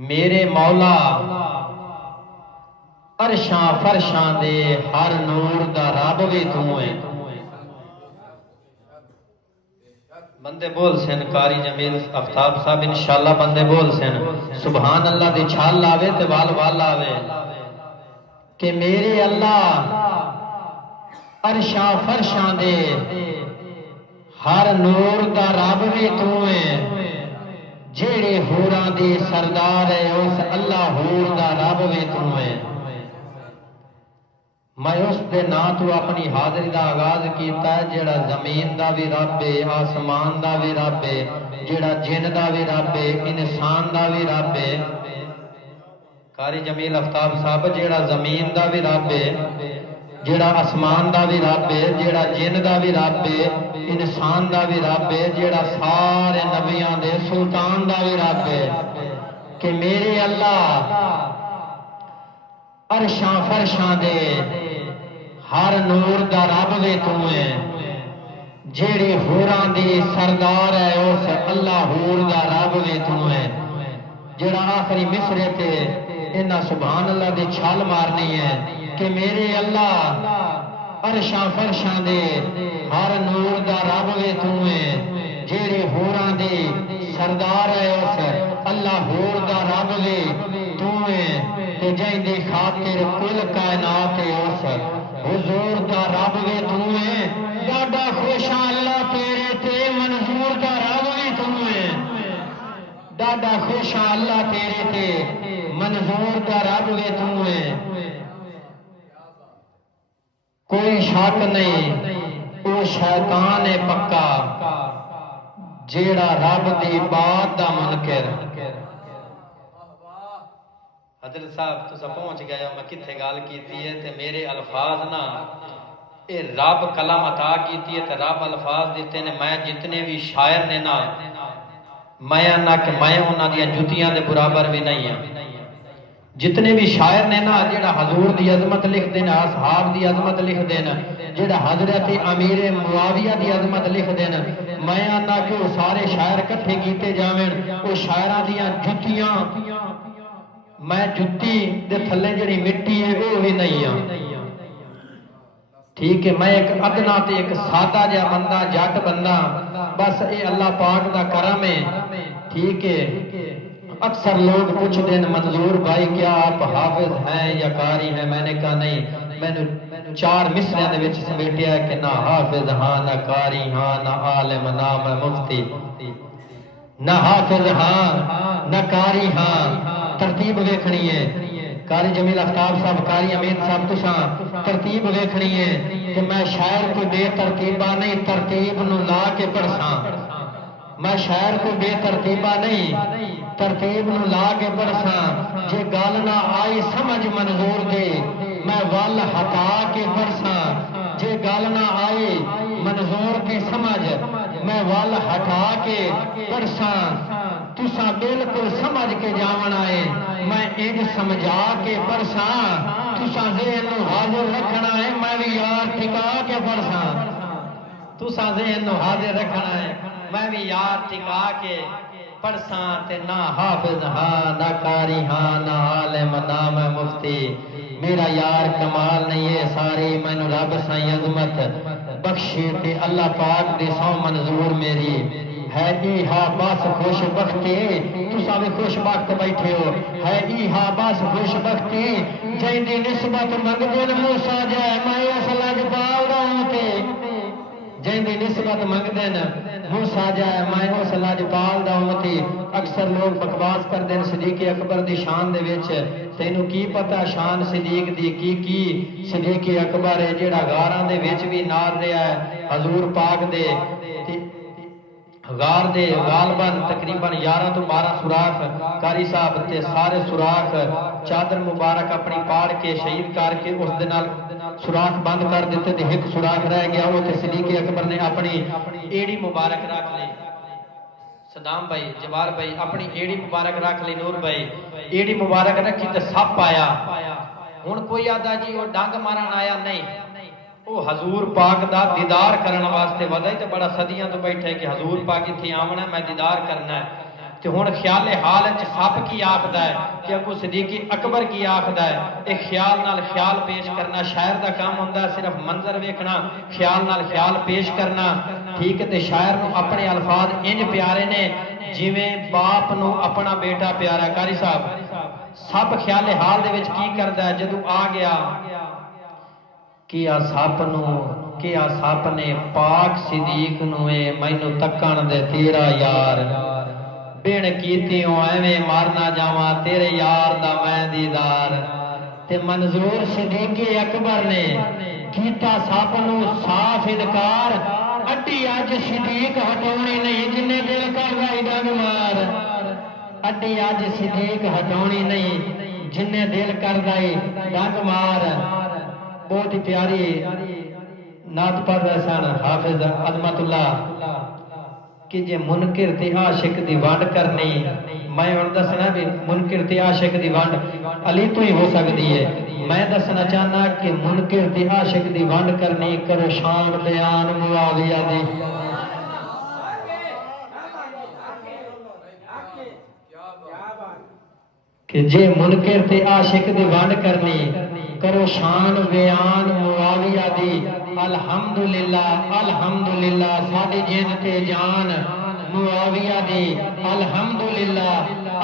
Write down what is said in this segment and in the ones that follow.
मेरे मौला अरशां फरशां दे हर नूर दा रब भी तू है। बंदे बोल सन कारी जमील आफ्ताब साहब इंशाअल्लाह बंदे बोल सन सुभान अल्लाह दी छाल आवे ते वाल वाल आवे कि मेरे अल्लाह अरशां फरशां दे हर नूर दा रब भी तू है। जेड़े हूरां दी सरदार है उस अल्लाह हूर दा रब भी तू है। मैं उस दे नां तो अपनी हाजरी का आगाज किया जेड़ा जमीन का भी रब है, आसमान का भी रब है, जेड़ा जिन का भी रब है, इंसान का भी रब है। कारी जमील आफ्ताब साहब जेड़ा जमीन का भी रब है, जेड़ा आसमान का भी रब है, जेड़ा जिन का भी रब है, इंसान का भी रब है, जेड़ा सारे नबियां दे सुल्तान का भी रब है कि मेरे अल्लाह अरशां फरशां दे हर नूर दा रब भी तू है। जेड़ी हूरां दी सरदार है उस अल्लाह हूर दा रब भी तू है। जेड़ा आखिरी मिसरे ते इन्हां सुभान अल्लाह दी छाल मारनी है कि मेरे अल्लाह अरशां फरशां दे हर नूर दा रब भी तू है। जेड़ी हूरां दी सरदार है उस अल्लाह हूर दा रब भी तू है। ते जिंदी खातिर कुल कायनात है उस हुजूर दा रब भी तू है। डाडा खुशा अल्लाह तेरे ते मंजूर दा रब भी तू है। डाडा खुशा अल्लाह तेरे ते मंजूर दा रब भी तू है। कोई शक नहीं वो शैतान है पक्का जेड़ा रब दी बात दा मुनकर। हजरत साहब तुसा पहुंच गए हो मैं किथे गल कीती है ते मेरे अल्फाज ना ये रब कलम अता कीती है ते रब अल्फाज दिते ने। मैं जितने भी शायर ने ना मैं ना कि मैं उन्हां दी जुतियां दे बराबर भी नहीं हां। जितने भी शायर ने ना जेड़ा हजूर दी अजमत लिख देना, असहाब दी अजमत लिख देना, जेड़ा हजरत अमीर मुआविया दी अजमत लिख देना, मैं आना कि वो सारे शायर इकट्ठे कीते जावें वो शायरां दियां जुतियां मैं जुत्ती दे थल्ले जिहड़ी मिट्टी है वो भी नहीं आ। ठीक है मैं एक अदना ते एक सादा जिहा बंदा जट बंदा बस ये अल्लाह पाक दा करम है। ठीक है अक्सर लोग पूछते हैं मंजूर भाई क्या आप हाफिज हैं या कारी हैं? मैंने कहा नहीं मैंने चार मिसरियां दे विच समेटिया है कि ना हाफिज हाँ ना कारी हाँ ना आलिम ना मैं मुफ्ती ना हाफिज हाँ ना कारी हाँ। तरतीब वेखनी है कारी जमील आफ्ताब साहब कारी अमीन साहब तुसा तरतीब वेखनी है कि मैं शायर को बेतरतीबा नहीं तरतीब नू ला के पढ़सा। मैं शायर को बेतरतीबा नहीं तरतीब नू ला के पढ़सा। जे गल ना आई समझ मंजूर दे मैं वल हटा के पढ़सा। जे गल ना आई मंजूर की समझ मैं वल हटा के पढ़सा। तुसा बिल्कुल समझ के जावना है मैं इंज समझा के पढ़सा। तुसा ज़हन नू हाजिर रखना है मैं भी यार टिका के पढ़सा। तुसा ज़हन नू हाजिर रखना है मैं भी यार टिका के पढ़सा। ते ना हाफिज हाँ ना कारी हाँ ना आलिम ना मैं मुफ्ती। मेरा यार कमाल नहीं है सारी मैनू रब साईं अजमत बख्शे ते अल्लाह पाक दे सौ मंजूर मेरी है। इहा बस खुश बख्ती तुसा भी खुश बख्त बैठे हो है। इहा बस खुश बख्ती जिंदी निस्बत मंगदे न मूसा जाए मैं उस लजपाल दा ते जिंदी निस्बत मंगदे न मूसा जाए मैं उस लजपाल दा उम्मती। अक्सर लोग बकवास करते हैं सिद्दीक अकबर दी शान दे विच तैनू की पता शान सिद्दीक दी की सिद्दीक अकबर है जेड़ा गारां दे विच भी नार रहा है हजूर पाक दे गार दे गालबन तकरीबन 11 तो 12 सुराख कारी साहब ते सारे सुराख चादर मुबारक अपनी पाड़ के शहीद करके उस दे नाल सुराख बंद कर दिते ते एक सुराख रह गया वो ते सिद्दीक अकबर ने अपनी एड़ी मुबारक रख ली। सदाम भाई जवार भाई अपनी एड़ी मुबारक रख ली। नूर भाई एड़ी मुबारक रखी ते सप आया। हुण कोई आदा जी वो डंग मारन आया नहीं वो हजूर पाक दा दीदार करने वास्ते वधा तो बड़ा सदियां तो बैठे कि हजूर पाक इत्थे आवना मैं दीदार करना है। ते हुण ख्याले हाल च सप की आखदा है कि अगू सदीकी अकबर की आखदा है। ये ख्याल नाल ख्याल पेश करना शायर दा काम हुंदा, सिर्फ मंजर वेखना, ख्याल नाल ख्याल पेश करना। ठीक है, ते शायर नूं अपने अल्फाज इंज प्यारे ने जिवें बाप नूं अपना बेटा प्यारा। कारी साहब सप ख्याले हाल दे विच की करदा है, जदों आ गया कि आ सप नूं कि आ सप ने पाक सिद्दीक नूं मैनू तक्कण दे तेरा यार बिन कीतियों एवें मारना जावा तेरे यार दा मैं दीदार। ते मंजूर सिद्दीक अकबर ने कीता सप नूं साफ इनकार, अड्डी अज सिद्दीक हटाउणी नहीं जिन्ने दिल करदा डंग मार। अड्डी अज सिद्दीक हटाउणी नहीं जिन्ने दिल करदा डंग मार। बहुत ही प्यारी नात पढ़ रहे सन हाफिज अजमतुल्ला कि जे मुनकिर ते आशिक दी वंड करनी, मैं हुण दसना भी मुनकिर ते आशिक दी वंड अली तो ही हो सकती है। मैं दसना चाहना कि मुनकिर ते आशिक दी वंड करनी, करो शान बयान मुआविया दी। कि जे मुनकिर ते आशिक दी वंड करनी, करो शान बयान मुआविया दी। अल्हम्दुलिल्लाह अल्हम्दुलिल्लाह साडी जिंद ते जान मुआविया दी। अल्हम्दुलिल्लाह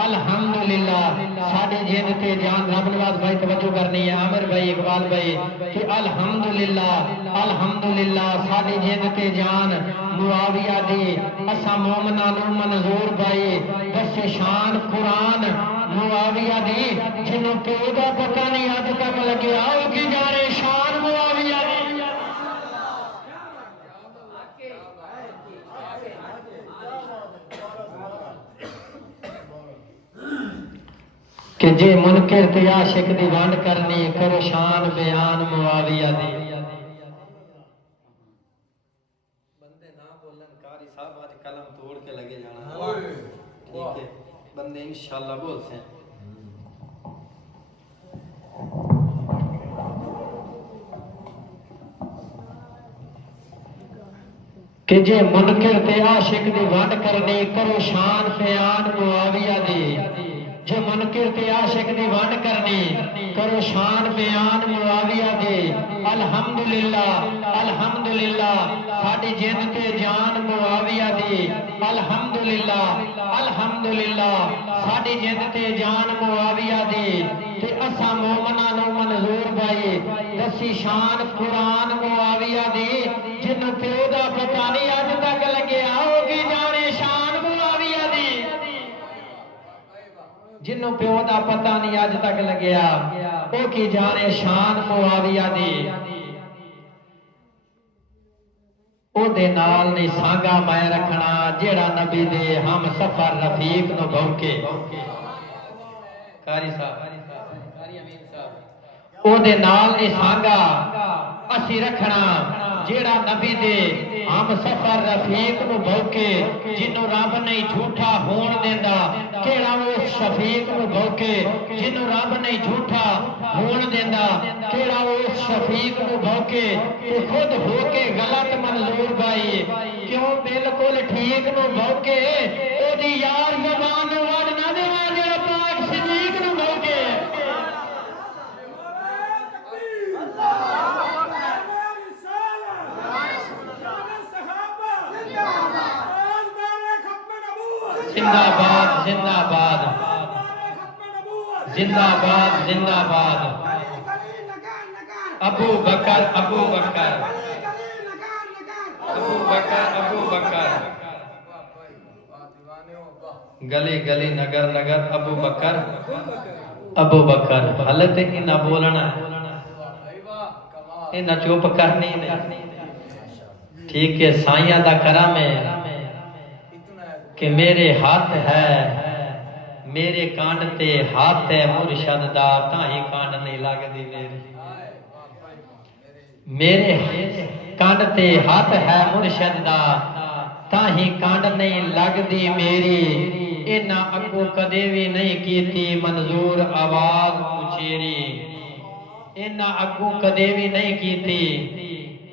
अल्हम्दुलिल्लाह साडी जिंद ते जान। रब नवाज भाई तवज्जो करनी है, आमिर भाई इकबाल भाई कि अल्हम्दुलिल्लाह अल्हम्दुलिल्लाह साडी जिंद ते जान मुआविया दी। असा मोमना नूं मंजूर भाई दसे शान कुरान मुआविया दी। जिन्हों प्यो दा पता नहीं अज तक लगे आओ कि जाने शान मुआविया दी। कि जे मुनकिर ते आशिक दी वंड करनी, करो शान बयान मुआविया दी। बंदे ना बोलन कारी साहब आज कलम तोड़ के लगे जाना। ठीक है, बंदे इंशाल्लाह बोलते हैं। कि जे मुनकिर ते आशिक दी वंड करनी, करो शान बयान मुआविया दी। जे मुनकिर ते आशिक दी वंड करनी, करो शान बयान मुआविया दी। अल्हम्दुलिल्लाह अल्हम्दुलिल्लाह साडी जिंद ते जान मुआविया दी। अल्हम्दुलिल्लाह अल्हम्दुलिल्लाह साडी जिंद ते जान मुआविया दी। ते असा मोमना नूं मंजूर भाई दसी शान कुरान मुआविया दी। जिन्हों प्यो दा पता नहीं अज तक लगे आओ कि जाने शान मुआविया दी। जिन्हों प्यो दा पता नहीं अज तक लगे ओ कि जाने शान मुआविया दी। ओदे नाल नहीं सांगा मैं रखना जेड़ा नबी दे हम सफर रफीक नु भौके। कारी साहब कारी अमीन साहब ओदे नाल नहीं सांगा असी रखना जेड़ा नबी दे हम सफर रफीक नु भौके। जिन्हों रब नहीं झूठा होण देंदा केड़ा वो शफीक नु भौके। जिन्हों रब नहीं झूठा होण देंदा केड़ा वो शफीक नु भौके। ते खुद होके गलत मंजूर भाई क्यों बिल्कुल ठीक नु भौके। ओदी यार ज़बान नु वड़ ना देवा जेड़ा पाक सिद्दीक नु भौके। जिंदाबाद जिंदाबाद जिंदाबाद जिंदाबाद। अबू बकर अबू बकर अबू बकर अबू बकर गली गली नगर नगर अबू बकर अबू बकर। हालत इन्ना बोलना इन्ना चुप करनी नहीं। ठीक है, साइया दा करम है कि मेरे हाथ है मेरे कांड ते हाथ है मुर्शद दा ताही कांड नहीं लगदी मेरी। मेरे कांड ते हाथ है मुर्शद दा ताही कांड नहीं लगदी मेरी। इन्ना अगू कदे भी नहीं कीती मंजूर आवाज उचेरी। इन्ना अगू कदे भी नहीं कीती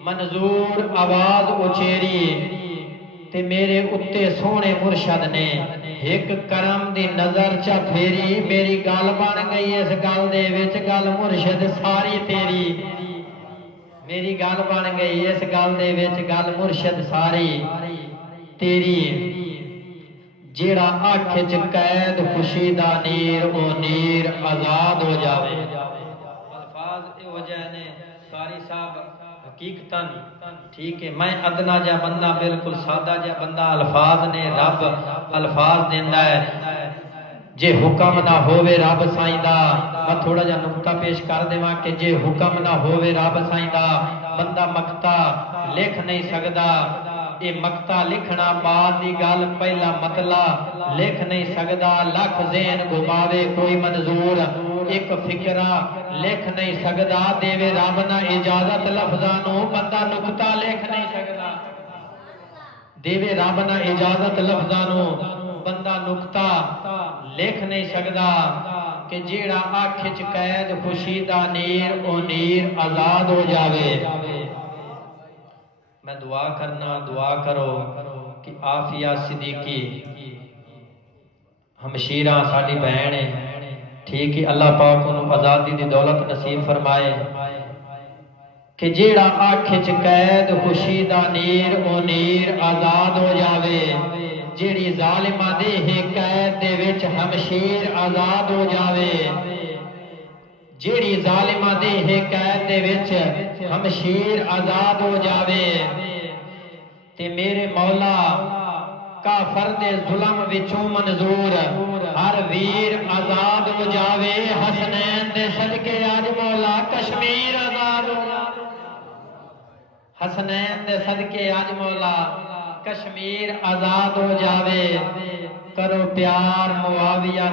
मंजूर आवाज उचेरी। ते मेरे उत्ते सोहने मुर्शद ने एक करम दी नजर चा फेरी मेरी गल बन गई इस गल दे विच गल मुर्शिद सारी तेरी मेरी गल बन गई इस गल दे विच गल मुर्शिद सारी तेरी जेड़ा अख च कैद खुशी दा नीर ओ नीर आजाद हो जावे अल्फाज इहो जिहे ने कारी साहब हकीकतन ठीक है मैं अदना जा बंदा बिल्कुल सादा जा बंदा अल्फाज ने रब अल्फाज देंदा है जे हुक्म ना होवे रब साईं दा मैं थोड़ा जा नुक्ता पेश कर देवां कि जे हुक्म ना होवे रब साईं दा बंदा मकता लिख नहीं सकदा ये मकता लिखना बाद दी गल पहला मतला लिख नहीं सकदा लख ज़हन घुमावे कोई मंजूर एक फिक्रा लिख नहीं सकदा देवे रब ना इजाजत लफ्ज़ां नूं बंदा नुक्ता लिख नहीं सकदा देवे रब ना इजाजत लफ्ज़ां नूं बंदा नुक्ता लिख नहीं सकदा कि जेड़ा अख च कैद खुशी दा नीर ओ नीर आजाद हो जावे मैं दुआ करना दुआ करो कि आफिया सिद्दीकी हमशीरा साडी बहन है ठीक है अल्लाह पाक उन्होंने आजादी दी दौलत नसीब फरमाए कि जेड़ा अख च कैद खुशी दा नीर ओ नीर आजाद हो जावे जेड़ी जालिमा दे है कैद दे विच हमशीर आजाद हो जावे जेड़ी जालिमा दे है कैद दे विच हमशीर आजाद हो जावे ते मेरे मौला काफर दे जुल्म विचों मंजूर हर वीर आजाद हो जावे हसनैन दे सदके आज मौला कश्मीर आजाद हो जावे हसनैन दे सदके आज मौला कश्मीर आजाद हो जावे करो प्यार मुआविया